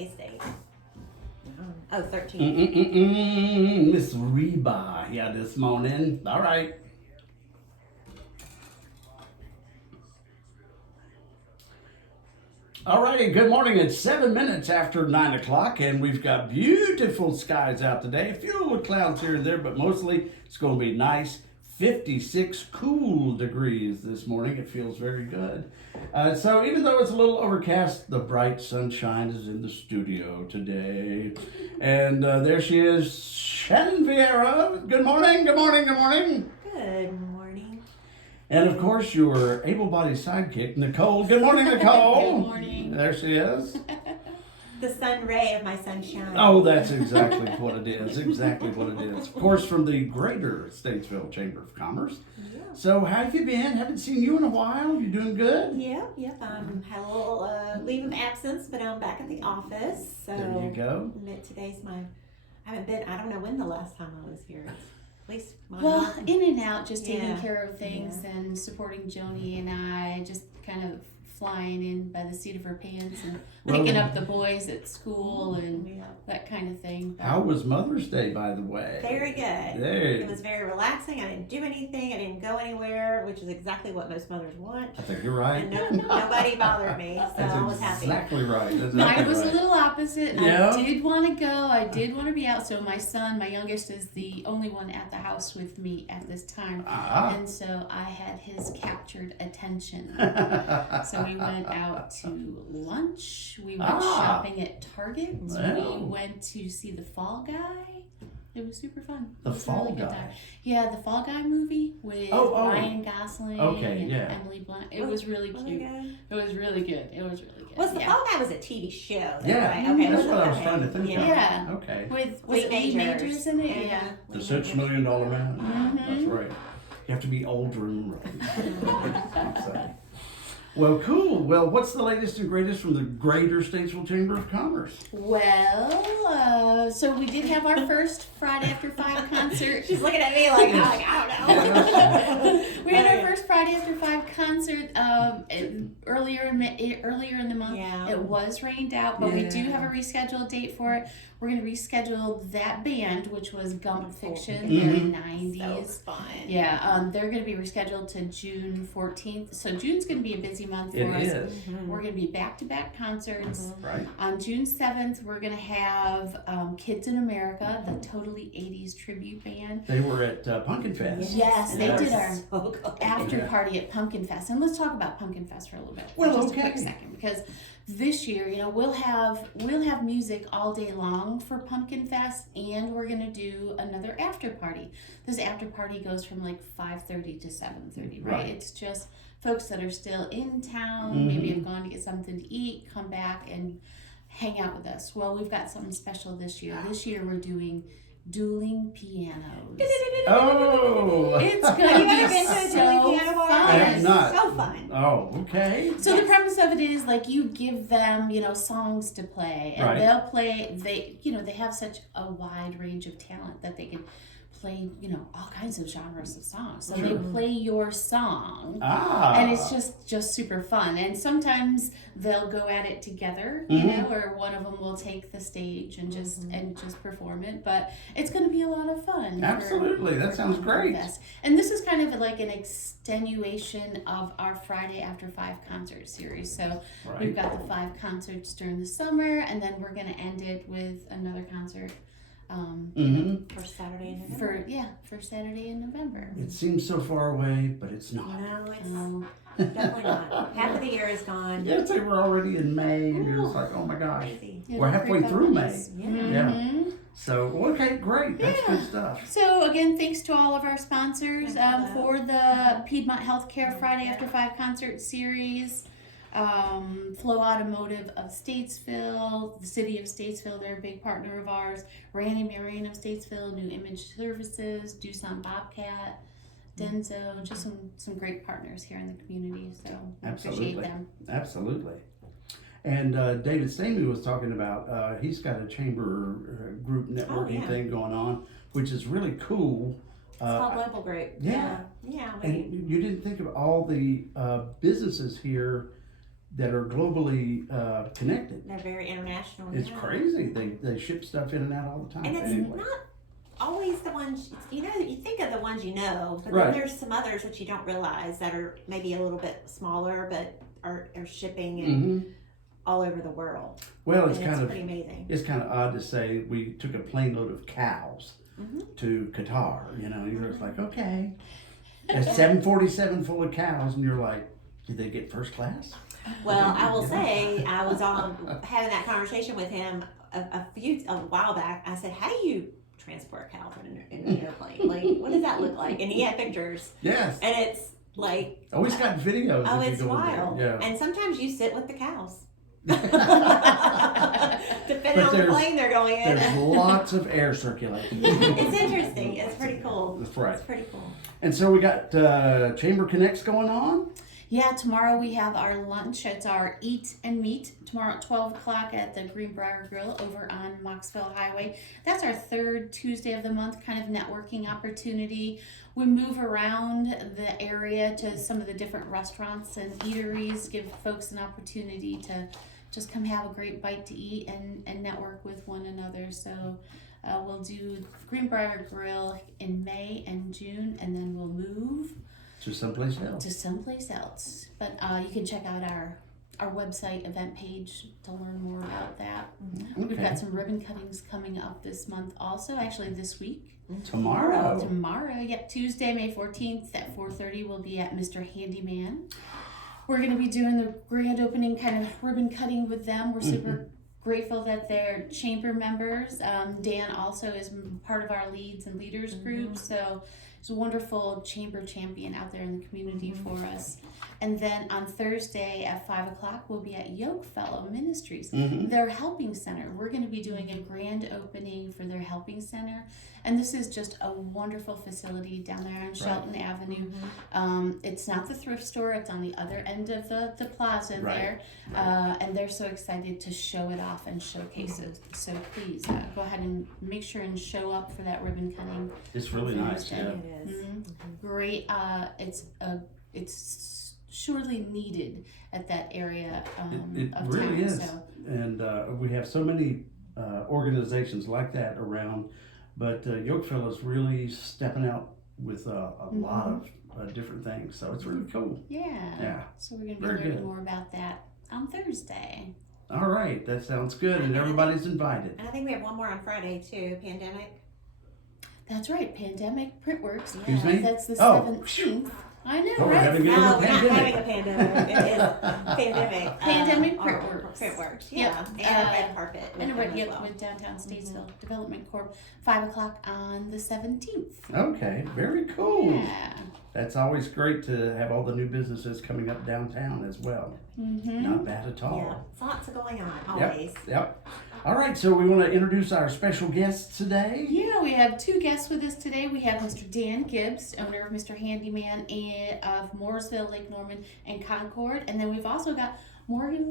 today's date? Oh, 13. Miss Reba here this morning. All right. All righty, good morning. It's 7 minutes after 9 o'clock, and we've got beautiful skies out today. A few little clouds here and there, but mostly it's going to be nice. 56 cool degrees this morning. It feels very good. So even though it's a little overcast, the bright sunshine is in the studio today. And there she is, Shannon Vieira. Good morning, good morning, good morning. Good morning. And of course, your able-bodied sidekick, Nicole. Good morning, Nicole. Good morning. There she is. The sun ray of my sunshine. Oh, that's exactly what it is. Exactly what it is. Of course, from the Greater Statesville Chamber of Commerce. Yeah. So, how have you been? Haven't seen you in a while. You doing good? Yep. Had a little leave of absence, but I'm back at the office. So There you go. today's my. I haven't been. I don't know when the last time I was here. It's at least Well, in and out, just taking Yeah. care of things and supporting Joni and I, just kind of flying in by the seat of her pants and picking up the boys at school and that kind of thing. How was Mother's Day, by the way? Very good. There. It was very relaxing. I didn't do anything. I didn't go anywhere, which is exactly what most mothers want. I think you're right. And nobody bothered me, so That's I was happy. exactly right. That's Mine exactly was right. a little opposite. Yeah. I did want to go. I did want to be out. So my son, my youngest, is the only one at the house with me at this time. Ah. And so I had his captured attention. So we went out to lunch. We went shopping at Target. Wow. We went to see The Fall Guy. It was super fun. The It was a Fall really good Guy. time. Yeah, the Fall Guy movie with Ryan Gosling and Emily Blunt. It was really Was it cute. good? It was really good. It was really good. Was the Fall Guy was a TV show? Though, Yeah, right? Okay, that's was what it? I was Okay. trying to think of. Yeah. Okay. With Lee Lee Majors. Majors in it? Yeah. The $6 million man. Mhm. That's right. You have to be older and right. Well, cool. Well, what's the latest and greatest from the Greater Statesville Chamber of Commerce? Well, so we did have our first Friday After 5 concert. She's looking at me like, I don't know. We had our first Friday After 5 concert earlier in the month. Yeah. It was rained out, but we do Yeah. have a rescheduled date for it. We're going to reschedule that band, which was Gump Fiction, Mhm. in the 90s. So fun. Yeah, they're going to be rescheduled to June 14th. So June's going to be a busy month for It us. is. We're going to be back-to-back concerts. Right. On June 7th, we're going to have Kids in America, the Totally 80s tribute band. They were at Pumpkin Fest. Yes, they did our So good. after Yeah. party at Pumpkin Fest. And let's talk about Pumpkin Fest for a little bit. Well, for just okay. a quick second, because this year, we'll have music all day long for Pumpkin Fest, and we're gonna do another after party. This after party goes from like 5:30 to 7:30, right? Right. It's just folks that are still in town, maybe have gone to get something to eat, come back and hang out with us. Well, we've got something special this year. This year we're doing dueling pianos. Oh. It's Have gonna you be ever been to a so Julie piano bar? fun. I have not. So fun. Oh, okay. So the premise of it is like you give them, songs to play, and Right. they'll play. They have such a wide range of talent that they can play, all kinds of genres of songs. So Sure. they play your song. Ah. And it's just super fun. And sometimes they'll go at it together, or one of them will take the stage and just perform it. But it's going to be a lot of fun. Absolutely. That sounds great. Fest. And this is kind of like an extenuation of our Friday After 5 concert series. So we've got the 5 concerts during the summer, and then we're going to end it with another concert. For Saturday in November. For Saturday in November. It seems so far away, but it's not. No, it's definitely not. Half of the year is gone. Yeah, it's like we're already in May, and you're just like, oh my gosh. Crazy. We're halfway through May. Yeah. Yeah. So, okay, great. That's good stuff. So again, thanks to all of our sponsors for the Piedmont Healthcare Friday After 5 concert series. Flow Automotive of Statesville, the City of Statesville, they're a big partner of ours. Randy Marion of Statesville, New Image Services, Doosan Bobcat, Denso, just some great partners here in the community. So we appreciate them. Absolutely. And David Stamey was talking about, he's got a chamber group networking thing going on, which is really cool. It's called Global Group. Yeah. Yeah. And you didn't think of all the businesses here that are globally connected. They're very international. It's yeah. crazy. They ship stuff in and out all the time. And it's anyway. not always the ones, you think of the ones you know, but Right. then there's some others which you don't realize that are maybe a little bit smaller, but are shipping in all over the world. Well, And it's pretty amazing. It's kind of odd to say we took a plane load of cows to Qatar. You're just like, okay, a 747 full of cows, and you're like, did they get first class? Well, I will say, I was having that conversation with him a while back. I said, how do you transport cows in an airplane? Like, what does that look like? And he had pictures. Yes. And it's like, Oh, he's got videos. oh, if you it's go in wild. there. Yeah. And sometimes you sit with the cows. Depending But on the plane they're going in. There's lots of air circulating. It's interesting. It's pretty cool. That's right. It's pretty cool. And so we got Chamber Connects going on. Yeah, tomorrow we have our lunch. It's our Eat and Meet tomorrow at 12 o'clock at the Greenbrier Grill over on Mooresville Highway. That's our third Tuesday of the month kind of networking opportunity. We move around the area to some of the different restaurants and eateries, give folks an opportunity to just come have a great bite to eat and network with one another. So we'll do Greenbrier Grill in May and June, and then we'll move To someplace else. But you can check out our website event page to learn more about that. Okay. We've got some ribbon cuttings coming up this month also, actually this week. Tomorrow. Yep, Tuesday, May 14th at 4:30 we'll be at Mr. Handyman. We're going to be doing the grand opening kind of ribbon cutting with them. We're super grateful that they're chamber members. Dan also is part of our leads and leaders group, so he's a wonderful chamber champion out there in the community for us. And then on Thursday at 5 o'clock, we'll be at Yoke Fellow Ministries, their helping center. We're going to be doing a grand opening for their helping center. And this is just a wonderful facility down there on Shelton Avenue. It's not the thrift store, it's on the other end of the plaza there. And they're so excited to show it off and showcase it. So please go ahead and make sure and show up for that ribbon cutting. It's really nice. Thursday. Yeah. It is. Great. It's surely needed at that area It of really town. is. So. And we have so many organizations like that around, but Yokeville is really stepping out with a lot of different things. So it's really cool. Yeah. So we're going to be Very learning good. more about that on Thursday. All right, that sounds good, and everybody's invited. And I think we have one more on Friday too, Pandemic. That's right, Pandemic Printworks. Excuse me? That's the Oh, 17th. I know, Oh, we're right? having a No, we're not pandemic. having a pandemic. It is pandemic. Pandemic Our Printworks. Printworks, Yep. yeah. And a red carpet. with And them right, as yep, well. with Downtown Statesville Development Corp. 5 o'clock on the 17th. Okay, very cool. Yeah. That's always great to have all the new businesses coming up downtown as well. Not bad at all. Yeah, lots of going on always. Yep. All right, so we want to introduce our special guests today. Yeah, we have two guests with us today. We have Mr. Dan Gibbs, owner of Mr. Handyman of Mooresville, Lake Norman, and Concord. And then we've also got Morgan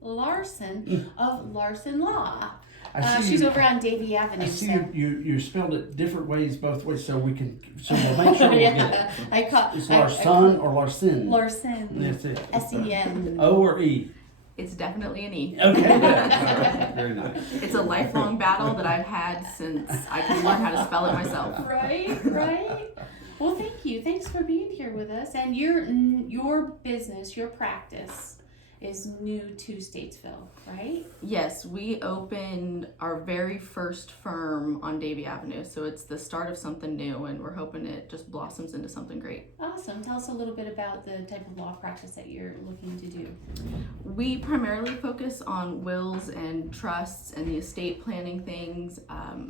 Larsen of Larsen Law. I see She's you, over on Davie Avenue. I see so. you spelled it different ways, both ways, so we'll make sure we'll get it. It's Larson or Larsen? Larsen. That's it. S-E-N. O or E? It's definitely an E. Okay, good. All right, very nice. It's a lifelong battle that I've had since I could learn how to spell it myself. Right. Well, thank you. Thanks for being here with us. And your business, your practice is new to Statesville, right? Yes, we opened our very first firm on Davie Avenue, so it's the start of something new, and we're hoping it just blossoms into something great. Awesome. Tell us a little bit about the type of law practice that you're looking to do. We primarily focus on wills and trusts and the estate planning things,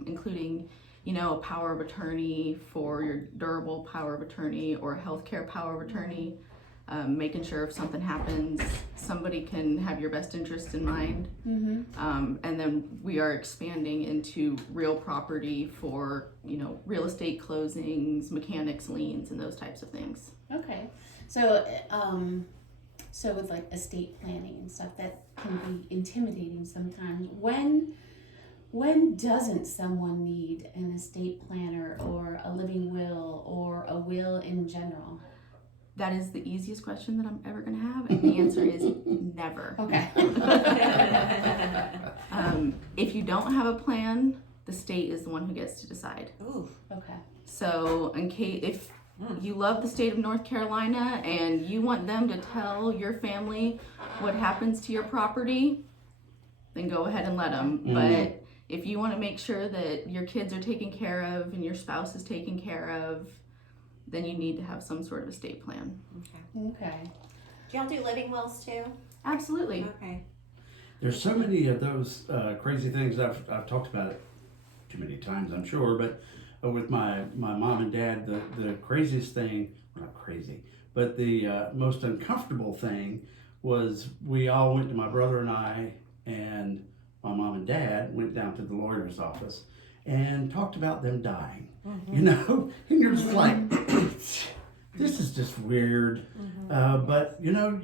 including a power of attorney for your durable power of attorney or a healthcare power of attorney. Making sure if something happens, somebody can have your best interest in mind. And then we are expanding into real property for, real estate closings, mechanics, liens, and those types of things. Okay. So with like estate planning and stuff, that can be intimidating sometimes. When doesn't someone need an estate planner or a living will or a will in general? That is the easiest question that I'm ever going to have, and the answer is never. Okay. If you don't have a plan, the state is the one who gets to decide. Ooh. Okay. So, if you love the state of North Carolina and you want them to tell your family what happens to your property, then go ahead and let them. But if you want to make sure that your kids are taken care of and your spouse is taken care of, then you need to have some sort of estate plan. Okay. Do y'all do living wills too? Absolutely. Okay. There's so many of those crazy things. I've talked about it too many times, I'm sure, but with my mom and dad, the craziest thing, well, not crazy, but the most uncomfortable thing was we all went to, my brother and I and my mom and dad went down to the lawyer's office and talked about them dying, you know, and you're just like, this is just weird, but you know,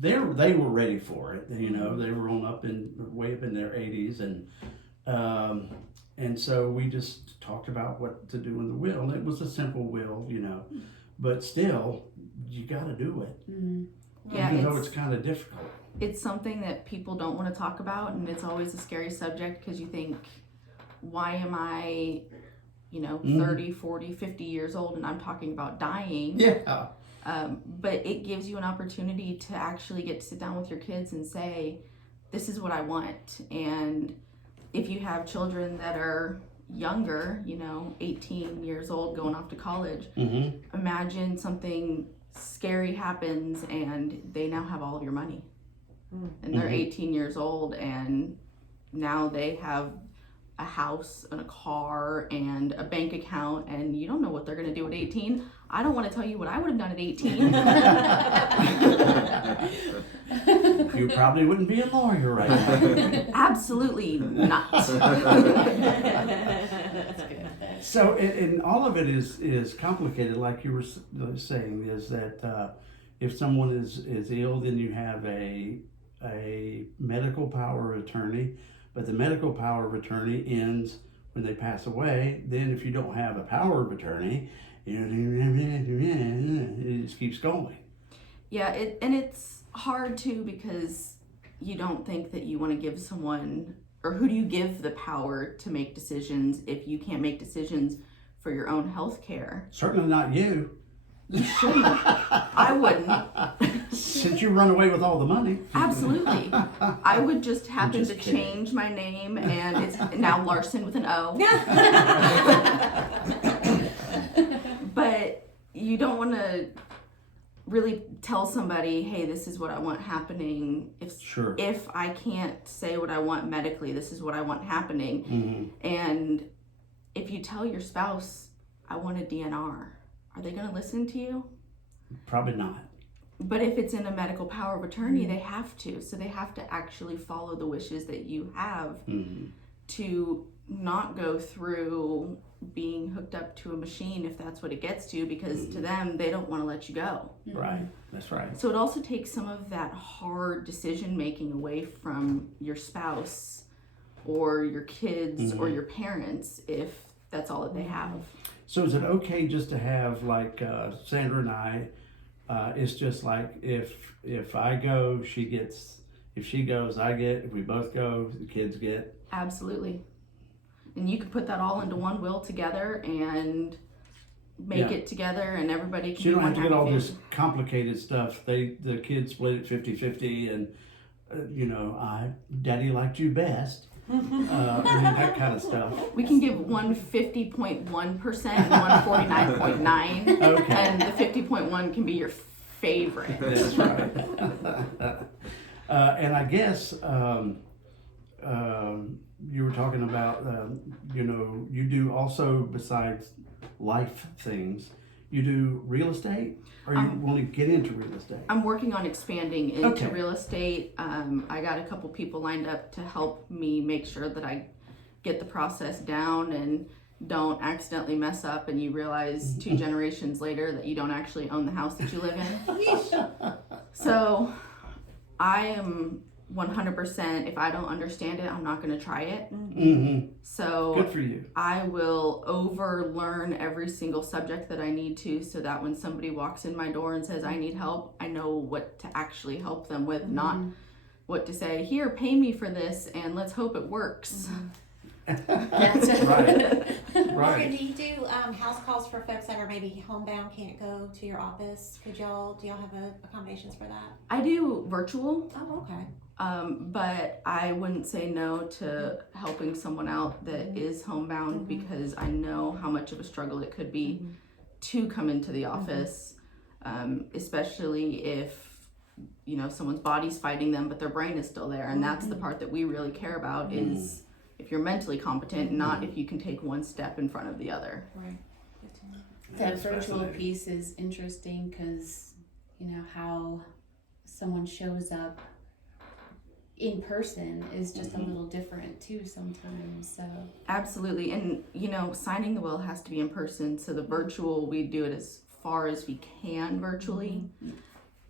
they were ready for it, you know, they were way up in their 80s, and so we just talked about what to do in the will. And it was a simple will, you know, but still, you got to do it. Yeah, even though it's kind of difficult. It's something that people don't want to talk about, and it's always a scary subject because you think, why am I, 30, 40, 50 years old and I'm talking about dying? Yeah. But it gives you an opportunity to actually get to sit down with your kids and say, this is what I want. And if you have children that are younger, 18 years old going off to college, imagine something scary happens and they now have all of your money. And they're 18 years old and now they have a house and a car and a bank account, and you don't know what they're going to do at 18. I don't want to tell you what I would have done at 18. You probably wouldn't be a lawyer right now. Absolutely not. So, and all of it is complicated, like you were saying, is that if someone is ill, then you have a medical power of attorney, but the medical power of attorney ends when they pass away. Then if you don't have a power of attorney, it just keeps going. Yeah, and it's hard too because you don't think that you want to give someone, or who do you give the power to make decisions if you can't make decisions for your own health care? Certainly not you. You shouldn't. I wouldn't. Since you run away with all the money. Absolutely. I would just happen just to kidding. change my name, and it's now Larsen with an O. But you don't want to really tell somebody, hey, this is what I want happening. If I can't say what I want medically, this is what I want happening. And if you tell your spouse, I want a DNR, are they going to listen to you? Probably not. But if it's in a medical power of attorney, they have to. So they have to actually follow the wishes that you have to not go through being hooked up to a machine if that's what it gets to, because to them, they don't want to let you go. Right, that's right. So it also takes some of that hard decision making away from your spouse or your kids or your parents if that's all that they have. So is it okay just to have, like Sandra and I, it's just like if I go, she gets, if she goes, I get, if we both go, the kids get? Absolutely. And you can put that all into one will together and make it together, and everybody can. So you don't be have to one get all happy this complicated stuff. The kids split it 50-50 and, Daddy liked you best. That kind of stuff. We can give one 50.1% and one 49.9. Okay. And the 50.1 can be your favorite. That's right. And I guess you were talking about, you do also, besides life things, you do real estate? Or you want to get into real estate? I'm working on expanding into Okay. real estate. I got a couple people lined up to help me make sure that I get the process down and don't accidentally mess up and you realize 2 generations later that you don't actually own the house that you live in. So I am 100%, if I don't understand it, I'm not going to try it. Mm-hmm. So Good for you. I will overlearn every single subject that I need to, so that when somebody walks in my door and says I need help, I know what to actually help them with, not what to say, here, pay me for this and let's hope it works. That's Right. Morgan, Right. do you do house calls for folks that are maybe homebound, can't go to your office? Do y'all have accommodations for that? I do virtual, Oh, okay. but I wouldn't say no to helping someone out that is homebound, because I know how much of a struggle it could be to come into the office, especially if someone's body's fighting them but their brain is still there, and that's the part that we really care about, is if you're mentally competent, not if you can take one step in front of the other. Right. That That's virtual fascinating. piece is interesting because, how someone shows up in person is just a little different too sometimes. So Absolutely. And signing the will has to be in person, so the virtual, we do it as far as we can virtually.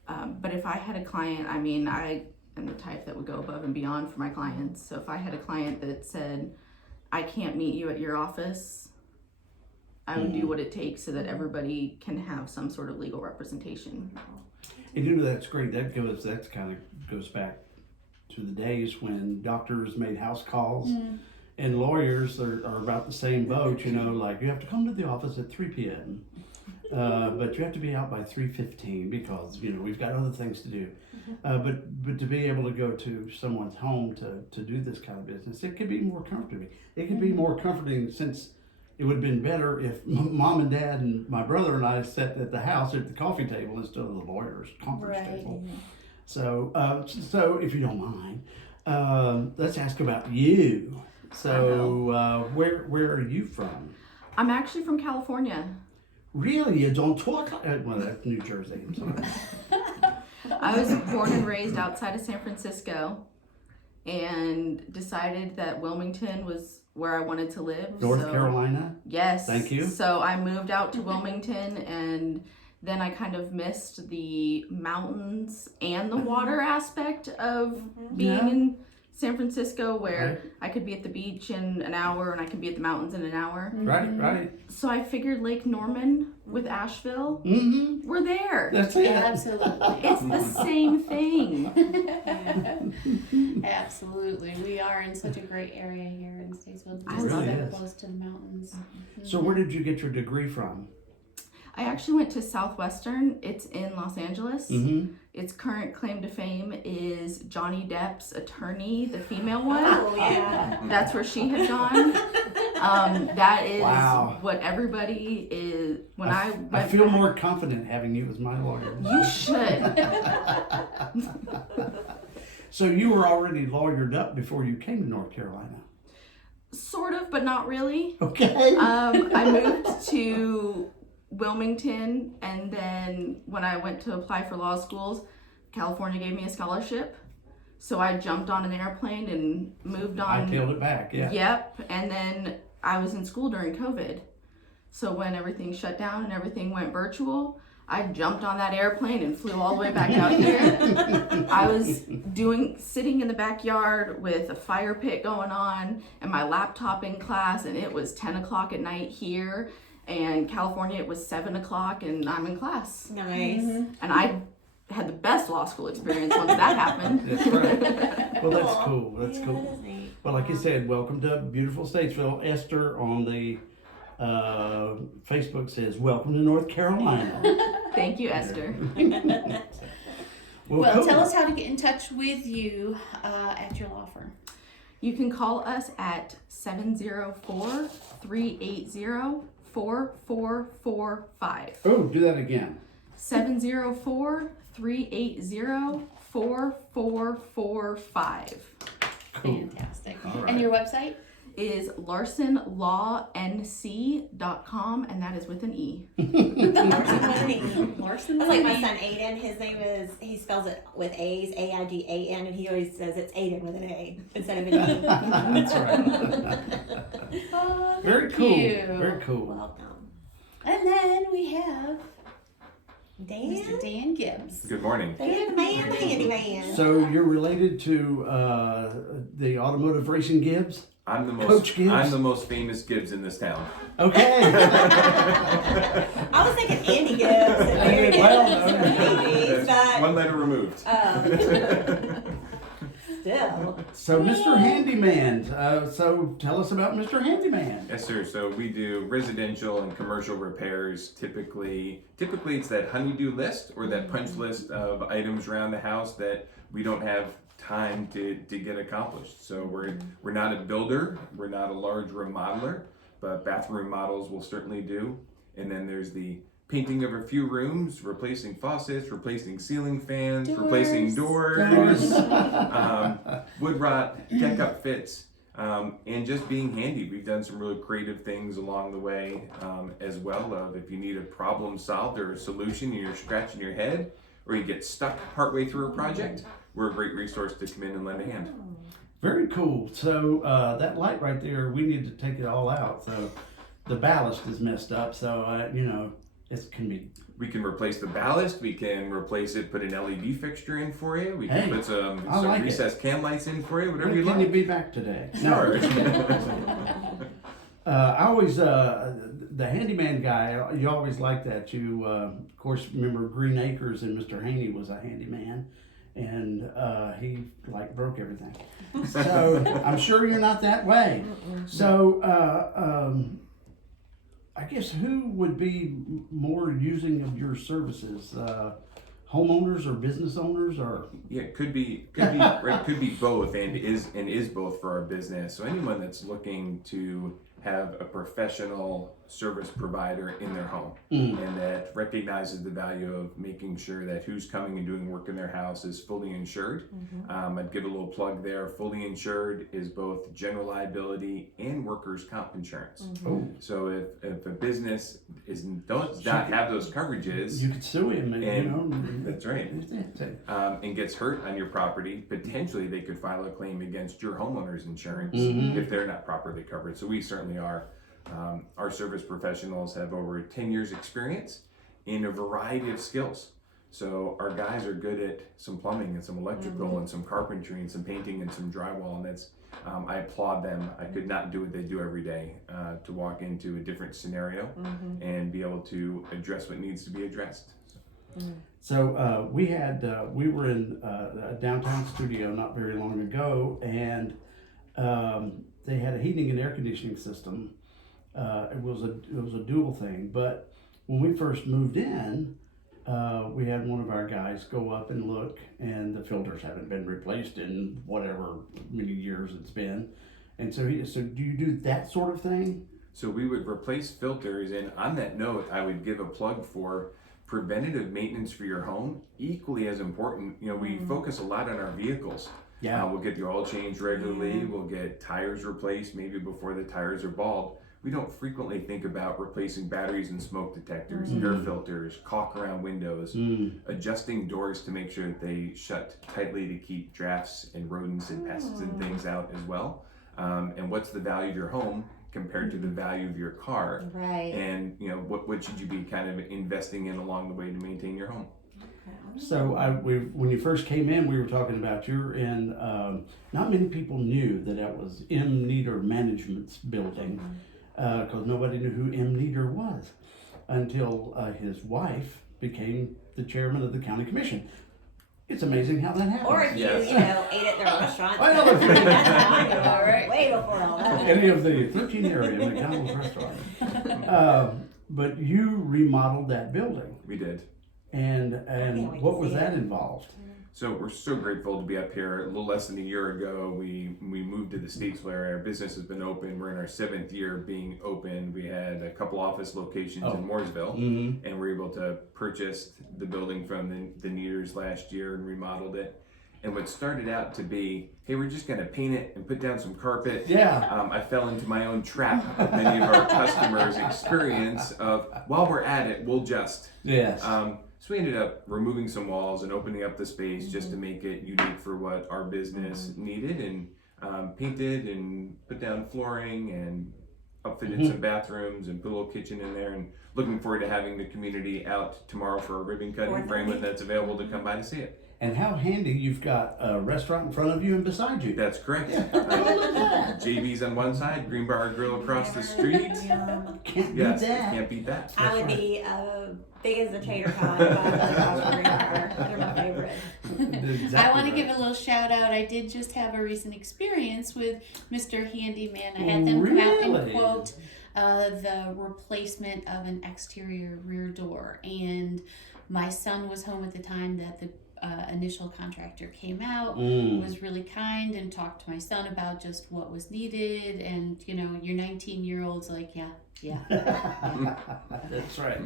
But if I had a client, I am the type that would go above and beyond for my clients. So if I had a client that said, I can't meet you at your office, I would do what it takes so that everybody can have some sort of legal representation. And that's great. That kind of goes back to the days when doctors made house calls, and lawyers are about the same boat. Like, you have to come to the office at 3 p.m. But you have to be out by 3:15 because we've got other things to do. But to be able to go to someone's home to do this kind of business, it could be more comforting. It could be more comforting, since it would have been better if mom and dad and my brother and I sat at the house at the coffee table instead of the lawyer's conference table. So if you don't mind, let's ask about you. So where are you from? I'm actually from California. Really? You don't talk? Well, that's New Jersey. I'm sorry. I was born and raised outside of San Francisco, and decided that Wilmington was where I wanted to live. North Carolina? Yes. Thank you. So I moved out to Wilmington, and then I kind of missed the mountains and the water aspect of being in San Francisco, where I could be at the beach in an hour and I could be at the mountains in an hour. Right. So I figured Lake Norman with Asheville, we're there. That's it. absolutely. It's the same thing. Absolutely. We are in such a great area here in Statesville. I Just love so it. close to the mountains. So where did you get your degree from? I actually went to Southwestern. It's in Los Angeles. Its current claim to fame is Johnny Depp's attorney, the female one. Oh, yeah. That's where she had gone. That is Wow. what everybody is. When I went I feel back- more confident having you as my lawyer. You should. So you were already lawyered up before you came to North Carolina. Sort of, but not really. Okay. I moved to Wilmington, and then when I went to apply for law schools, California gave me a scholarship. So I jumped on an airplane and moved on. I peeled it back, yeah. Yep. And then I was in school during COVID. So when everything shut down and everything went virtual, I jumped on that airplane and flew all the way back out here. I was sitting in the backyard with a fire pit going on and my laptop in class, and it was 10 o'clock at night here. And California, it was 7 o'clock, and I'm in class. Nice. And I had the best law school experience once that happened. That's right. Well, that's cool. That's Yeah, cool. that is neat. Well, like you said, welcome to beautiful Statesville. Esther on the Facebook says, welcome to North Carolina. Thank you, Esther. Well, cool. tell us how to get in touch with you at your law firm. You can call us at 704-380-4445. Oh, do that again. 704-380-4445 Cool. Fantastic. All right. And your website? is larsenlawnc.com, and that is with an E. Larsen. That's like my son Aiden. His name is, he spells it with A's, AIGAN, and he always says it's Aiden with an A instead of an E. That's right. Oh, Very thank cool. you. Very cool. Welcome. And then we have Mr. Dan Gibbs. Good morning. Dan the man, the handyman. So you're related to the automotive racing Gibbs? I'm the Coach Gibbs? I'm the most famous Gibbs in this town. Okay. I was thinking Andy Gibbs and Mary Gibbs, Well, maybe, but One letter removed. still. So Mr. Handyman, so tell us about Mr. Handyman. Yes, sir. So we do residential and commercial repairs. Typically it's that honey-do list or that punch list of items around the house that we don't have time to get accomplished. So we're not a builder, we're not a large remodeler, but bathroom remodels will certainly do. And then there's the painting of a few rooms, replacing faucets, replacing ceiling fans, replacing doors, wood rot, deck up fits, and just being handy. We've done some really creative things along the way as well. If you need a problem solved or a solution and you're scratching your head, or you get stuck partway through a project, we're a great resource to come in and lend a hand. Very cool. So that light right there, we need to take it all out. So the ballast is messed up. So it can be. We can replace the ballast. We can replace it. Put an LED fixture in for you. We can put some like recessed can lights in for you. Whatever you Can like. you be back today? Sure. I always the handyman guy. You always like that. You of course remember Green Acres, and Mr. Haney was a handyman, and he broke everything. So I'm sure you're not that way. So I guess who would be more using of your services? Homeowners or business owners, or Yeah, it could be right, could be both, and is both for our business. So anyone that's looking to have a professional service provider in their home and that recognizes the value of making sure that who's coming and doing work in their house is fully insured. I'd give a little plug there. Fully insured is both general liability and workers' comp insurance. So if a business does not have those coverages, you could sue him, and that's right, and gets hurt on your property, potentially they could file a claim against your homeowner's insurance if they're not properly covered. So we certainly are. Our service professionals have over 10 years experience in a variety of skills. So our guys are good at some plumbing and some electrical and some carpentry and some painting and some drywall, and that's I applaud them. I could not do what they do every day to walk into a different scenario and be able to address what needs to be addressed. So we were in a downtown studio not very long ago, and they had a heating and air conditioning system. It was a dual thing, but when we first moved in, we had one of our guys go up and look, and the filters haven't been replaced in whatever many years it's been. And so do you do that sort of thing? So we would replace filters, and on that note, I would give a plug for preventative maintenance for your home. Equally as important, we focus a lot on our vehicles. Yeah. We'll get the oil changed regularly. We'll get tires replaced maybe before the tires are bald. We don't frequently think about replacing batteries and smoke detectors, air filters, caulk around windows, adjusting doors to make sure that they shut tightly to keep drafts and rodents and pests and things out as well. And what's the value of your home compared to the value of your car? Right. And what should you be kind of investing in along the way to maintain your home? So when you first came in, we were talking about you're in. Not many people knew that was M. Nieder Management's building, because nobody knew who M. Nieder was until his wife became the chairman of the county commission. It's amazing how that happens. Or if you, ate at their restaurant. I know That's way before all that. Any of the 13 area McDonald's restaurant. But you remodeled that building. We did. And what was that involved? So we're so grateful to be up here. A little less than a year ago, we moved to the Statesville area. Our business has been open. We're in our 7th year of being open. We had a couple office locations in Mooresville, and we're able to purchase the building from the Nieders last year and remodeled it. And what started out to be, hey, we're just going to paint it and put down some carpet. Yeah. I fell into my own trap of many of our customers' experience of, while we're at it, we'll just. Yes. So we ended up removing some walls and opening up the space just to make it unique for what our business needed, and painted and put down flooring and upfitted some bathrooms and put a little kitchen in there, and looking forward to having the community out tomorrow for a ribbon cutting for anyone that's available to come by to see it. And how handy you've got a restaurant in front of you and beside you. That's correct. JB's on one side, Greenbrier Grill across the street. Can't beat Yes, that. can't beat that. I would be big as a tater tot if I was across the Greenbrier. They're my favorite. Exactly I want to right. give a little shout out. I did just have a recent experience with Mr. Handyman. I had them come out Really? and quote the replacement of an exterior rear door. And my son was home at the time that the initial contractor came out, was really kind and talked to my son about just what was needed. And, you know, your 19-year-old's like, yeah. That's right.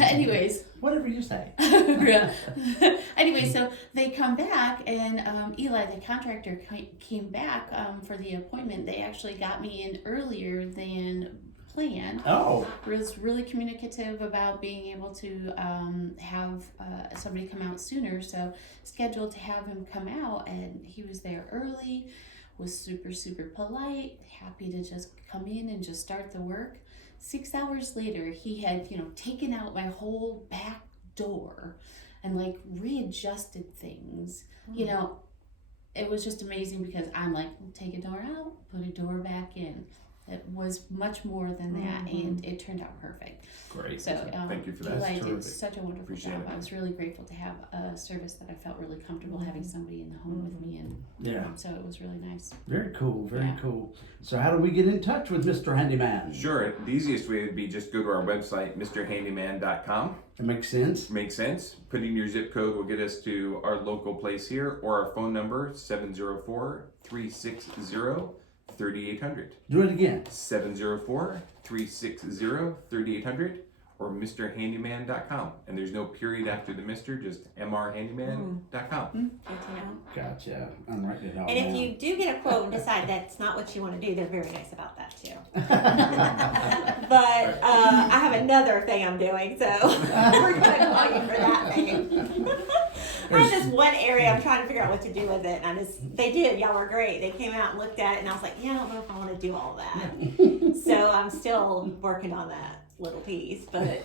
Anyways. Whatever you say. Yeah. Anyway, so they come back, and Eli, the contractor, came back for the appointment. They actually got me in earlier than planned. Oh. Was really communicative about being able to have somebody come out sooner. So scheduled to have him come out, and he was there early. Was super, super polite, happy to just come in and just start the work. 6 hours later, he had, taken out my whole back door and like readjusted things. It was just amazing because I'm like, take a door out, put a door back in. It was much more than that, and it turned out perfect. Great. So thank you for that. Eli did terrific. such a wonderful Appreciate job. it. I was really grateful to have a service that I felt really comfortable having somebody in the home with me, and Yeah. so it was really nice. Very cool. Very Yeah. cool. So how do we get in touch with Mr. Handyman? Sure. The easiest way would be just go to our website, mrhandyman.com. That makes sense. Makes sense. Putting your zip code will get us to our local place here, or our phone number, 704-360-3800. Do it again. 704-360-3800, or mrhandyman.com. And there's no period after the Mr., just mrhandyman.com. Good to know. Gotcha. I'm writing it all And if down. you do get a quote and decide that's not what you want to do, they're very nice about that too. But I have another thing I'm doing, so we're going to call you for that thing. I have this one area I'm trying to figure out what to do with it, and they did. Y'all were great. They came out and looked at it, and I was like, yeah, I don't know if I want to do all that. So I'm still working on that little piece, but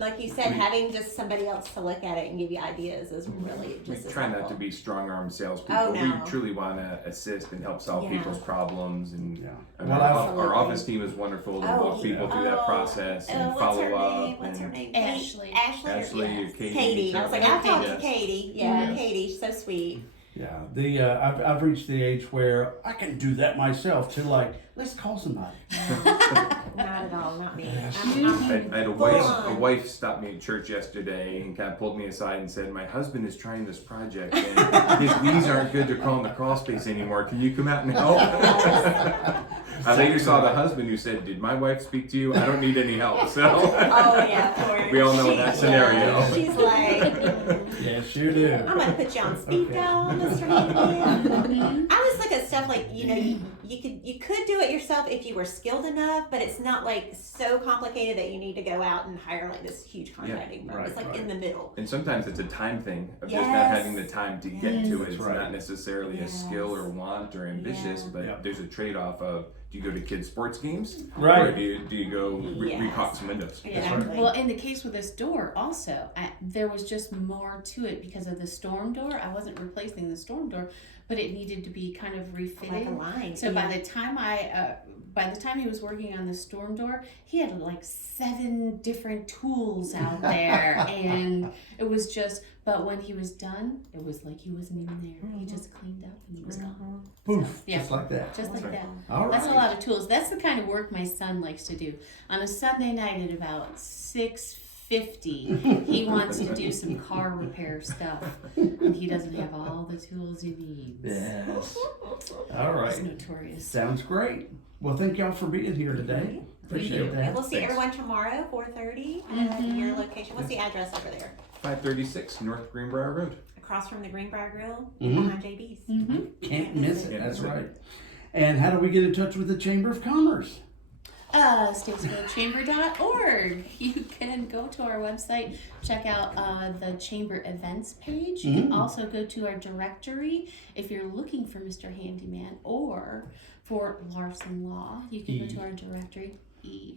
like you said, having just somebody else to look at it and give you ideas is really We just as try not to helpful. be strong-arm salespeople. Oh, no. We truly want to assist and help solve Yeah. people's problems. And Yeah. and Well, our absolutely. office team is wonderful to Oh, walk people through that process and what's follow her up. name? What's her and name? Ashley. Ashley. Ashley, Yes. Katie. Katie. I was like, I've talked to Yes. Katie. Yeah, Yes. Katie. She's so sweet. Yeah, I've reached the age where I can do that myself. To like, let's call somebody. Not at all. Not me. I had a wife on. stopped me at church yesterday and kind of pulled me aside and said, my husband is trying this project and his knees aren't good to crawl in the crawl space anymore. Can you come out and help? I later saw the husband who said, did my wife speak to you? I don't need any help. So Oh yeah, of course. We all know that scenario. She's like, Yes, you do. I'm gonna put you on speed dial, Mr. Handyman. I always look at stuff like, you could do it yourself if you were skilled enough, but it's not like so complicated that you need to go out and hire like this huge contracting firm. right, It's like right. in the middle. And sometimes it's a time thing of just not Yes. having the time to get to it. It's That's right. not necessarily a Yes. skill or want or ambitious, Yeah. but Yep. there's a trade-off of, do you go to kids' sports games? Right. Or do you go Yes. recaulk some windows? Exactly. Well, in the case with this door, also, there was just more to it because of the storm door. I wasn't replacing the storm door, but it needed to be kind of refitted. Like a line. So by the time he was working on the storm door, he had like 7 different tools out there, and it was just. But when he was done, it was like he wasn't even there. He just cleaned up and he was gone. Poof, Yeah. just like that. Just like that. All right. That's a lot of tools. That's the kind of work my son likes to do. On a Sunday night at about 6:50, he wants to do some car repair stuff, and he doesn't have all the tools he needs. Yes. All right. He's notorious. Sounds great. Well, thank y'all for being here today. Appreciate And that. we'll see Thanks. everyone tomorrow, 4:30, at your location. What's the address over there? 536 North Greenbrier Road. Across from the Greenbrier Grill, Mhm. behind JB's. Mm-hmm. Can't miss it. Can't That's miss it. right. And how do we get in touch with the Chamber of Commerce? Statesvillechamber.org. You can go to our website, check out the chamber events page. You can also go to our directory if you're looking for Mr. Handyman or for Larsen Law. You can go to our directory,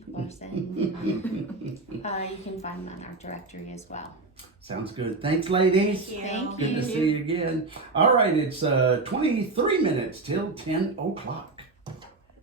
Larsen. You can find them on our directory as well. Sounds good. Thanks, ladies. Thank you. Good to see you again. All right, it's 23 minutes till 10 o'clock.